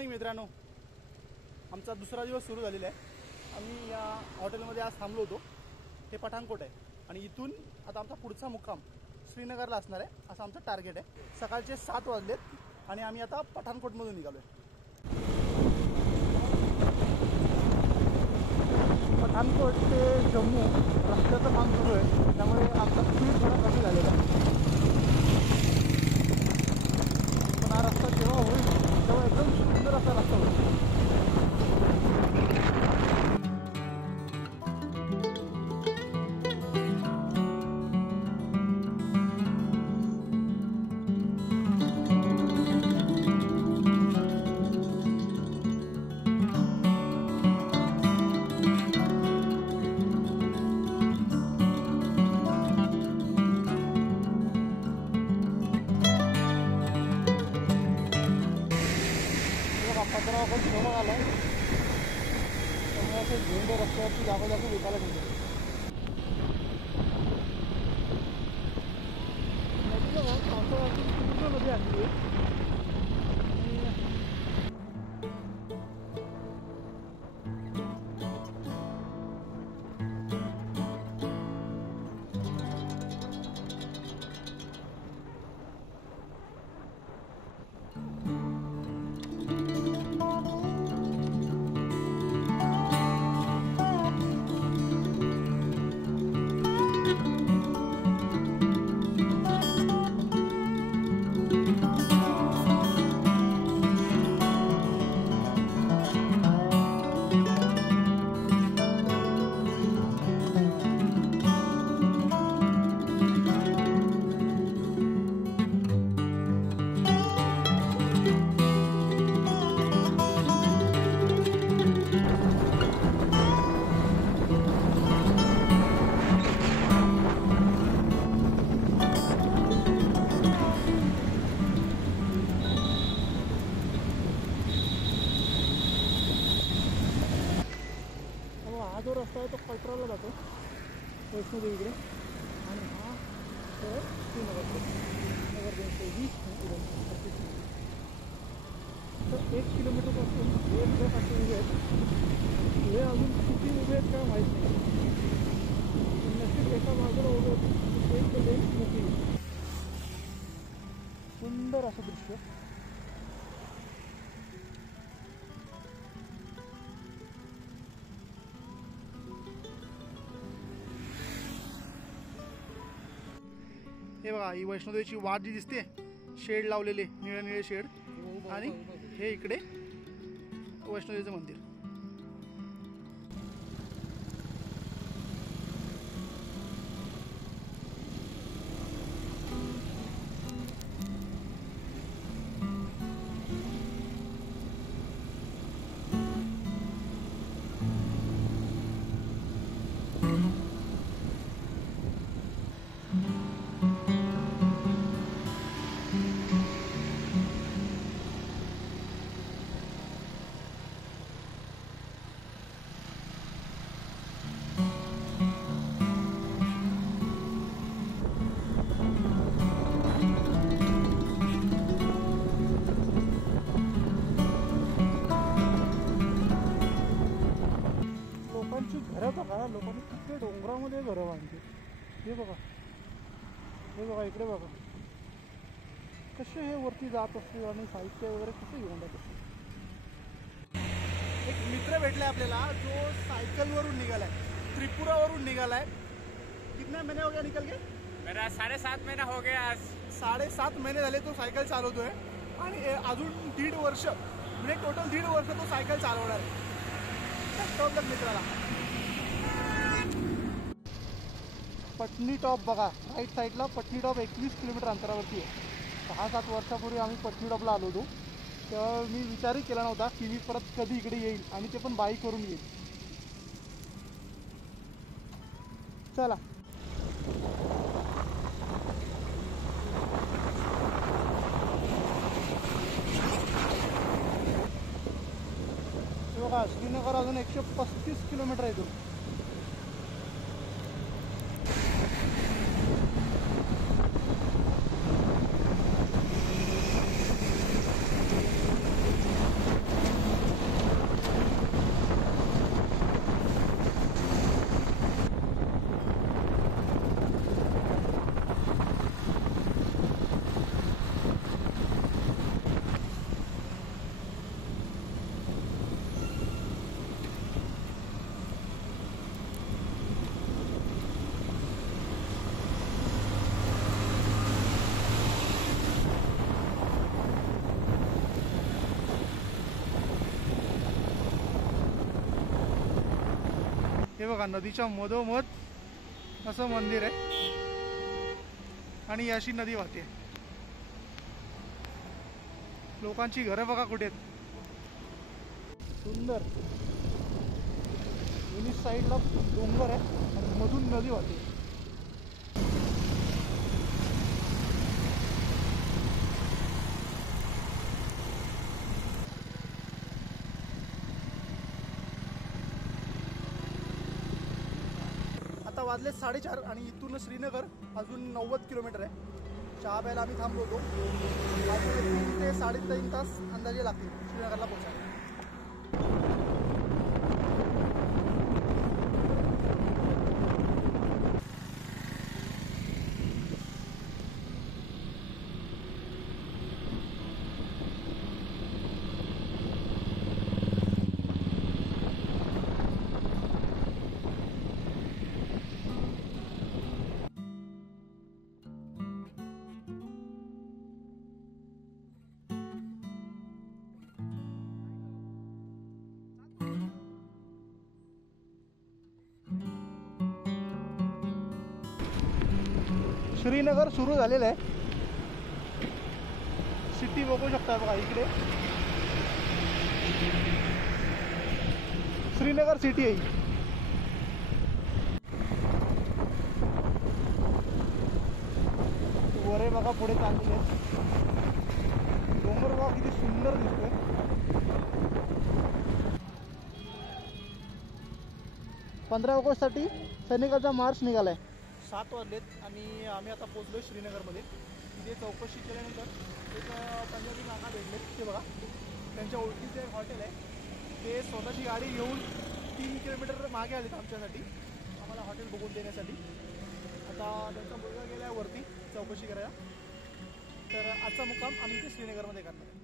Morning मित्रांनो, आमचा दुसरा दिवस सुरू झालेला आहे. आम्ही या हॉटेलमध्ये आज थांबलो होतो. हे पठाणकोट आहे आणि इथून आता आमचा पुढचा मुक्काम श्रीनगरला असणार आहे असं आमचं टार्गेट आहे. सकाळचे 7 वाजलेत आणि आम्ही आता पठाणकोटमधून निघालो आहे. पठाणकोट ते जम्मू रस्त्याचं काम सुरू आहे, त्यामुळे आमचा स्पीड थोडा कमी झालेला आहे. पण हा रस्ता जेव्हा होईल तेव्हा एकदम सुंदर असा रस्ता होईल. आपण आला त्यामुळे असं झेंडे रस्त्यावरती जागोजागी विकायला मिळते. नदीला पावसाळ्याची पूर्ण नदी आणली आहे. हा जो रस्ता आहे तो कटराला जातो वैष्णोदेवीकडे आणि हा तर श्रीनगर 220 तर 1 किलोमीटरपासून हे ट्रक असे उभे आहेत. हे अजून किती उभे आहेत काय माहीत नाही. नक्कीच एका बाजूला उभे आहेत एक लेन मोठी. सुंदर असं दृश्य. हे बघा, ही वैष्णोदेवीची वाट जी दिसते, शेड लावलेले निळे निळे शेड, आणि हे इकडे वैष्णोदेवीचं मंदिर. घरं बघा, लोकांनी किती डोंगरामध्ये घरं बांधली. हे बघा, हे बघा, इकडे बघा कसे हे वरती जात असतील आणि साहित्य वगैरे कसे घेऊन जात असतील. एक मित्र भेटलाय आपल्याला जो सायकलवरून निघालाय, त्रिपुरावरून निघालाय. कितने महिने हो गया निकल के? मेरा 7.5 महीना हो गया आज. 7.5 महिने झाले तो सायकल चालवतोय आणि अजून 1.5 वर्ष म्हणजे टोटल 1.5 वर्ष तो सायकल चालवणार आहे. मित्राला पटनी टॉप बघा, राईट साईडला पटनी टॉप 21 किलोमीटर अंतरावरती आहे. 6-7 वर्षापूर्वी आम्ही पटनी टॉपला आलो होतो, तेव्हा मी विचारही केला नव्हता की मी परत कधी इकडे येईल आणि ते पण बाईक करून येईल. चला बघा, श्रीनगर अजून 135 किलोमीटर आहे. हे बघा नदीच्या मधोमध असं मंदिर आहे आणि अशी नदी वाहते. लोकांची घरं बघा कुठे आहेत. सुंदर दोन्ही साईडला डोंगर आहे आणि मधून नदी वाहते. आता वाजले 4:30 आणि इथून श्रीनगर अजून 90 किलोमीटर आहे. चहा प्यायला आम्ही थांबलो होतो. 3 ते 3.5 तास अंदाजे लागतील श्रीनगरला पोहोचायला. श्रीनगर सुरू झालेलं आहे. सिटी बघू शकता बघा इकडे. श्रीनगर सिटी आहे. वरे बघा पुढे चाललेले आहेत. डोंगर बघा किती सुंदर दिसतोय. 15 ऑगस्टसाठी सैनिकांचा मार्च निघालाय. 7 वाजलेत आणि आम्ही आता पोचलोय श्रीनगरमध्ये. तिथे चौकशी केल्यानंतर एक पंजाबी काका भेटले. ते बघा त्यांच्या ओळखीचं एक हॉटेल आहे. ते स्वतःची गाडी घेऊन 3 किलोमीटर मागे आलेत आमच्यासाठी, आम्हाला हॉटेल बघून देण्यासाठी. आता त्यांचा मुलगा गेला आहे वरती चौकशी करायला. तर आजचा मुक्काम आम्ही इथे श्रीनगरमध्ये करणार.